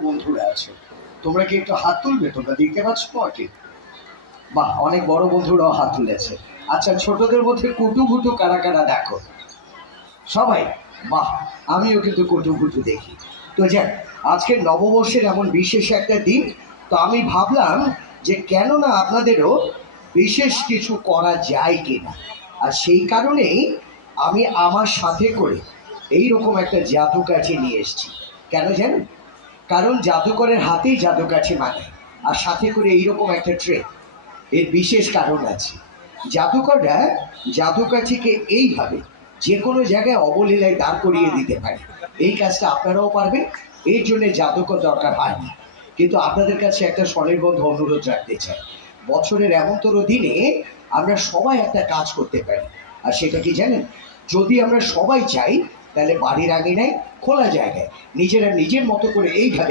বন্ধুরা আছো, তোমরা কি একটু হাত তুলবে? তোমরা দেখতে পাচ্ছ কি? বাহ, অনেক বড় বন্ধুরাও হাত তুলেছে। আচ্ছা, ছোটদের মধ্যে কুটুকুটু কারা কারা দেখো? সবাই? বাহ, আমিও কিন্তু কুটুকুটু দেখি। তো যাক, আজকের নববর্ষের এমন বিশেষ একটা দিন, তো আমি ভাবলাম যে কেন না আপনাদেরও বিশেষ কিছু করা যায় কিনা। আর সেই কারণেই আমি আমার সাথে করে এই রকম একটা জাদুকাঠি নিয়ে এসেছি। কেন জানেন? কারণ জাদুকরের হাতেই জাদুকাঠি মানায়, আর সাথে করে এইরকম একটা ট্রে। এর বিশেষ কারণ আছে। জাদুকররা জাদুকাঠিকে এইভাবে যে কোনো জায়গায় অবলীলায় দাঁড় করিয়ে দিতে পারে। এই কাজটা আপনারাও পারবেন, এর জন্য জাদুকর দরকার হয় না। কিন্তু আপনাদের কাছে একটা স্বনির্বন্ধ অনুরোধ রাখতে চাই। বছরের এমনতর দিনে আমরা সবাই একটা কাজ করতে পারি। আর সেটা কি জানেন? যদি আমরা সবাই চাই, তাহলে বাড়ির আঙিনায় খোলা জায়গায় নিজেরা নিজের মতো করে এইভাবে